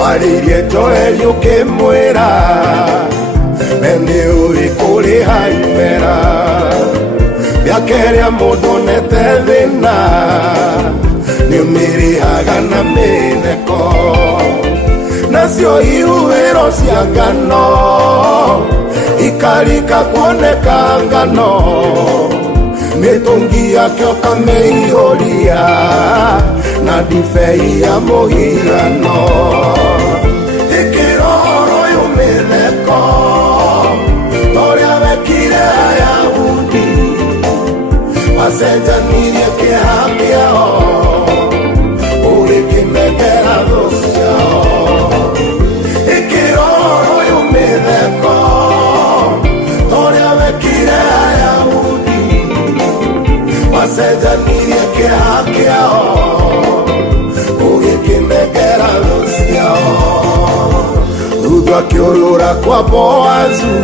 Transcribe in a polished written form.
waririe Joeli ukimwira we ni uri kuri haimera biakeria mundu nete thina ni umirihaga na mitheko nacio ihuhiro cia ngano ikarika kuoneka ngano mitungi yake ukameihoria na ndibei ya muhiano ikiroro yumitheko toria wekire Ayahudi wacenjanirie kĩeha kĩao ũgĩkĩmendera thũ ciao ikiroro yumitheko toria wekire Ayahudi wacenjanirie kĩeha kĩao ũgĩkĩmendera thũ ciao thutha akĩũrũra kwa Boazu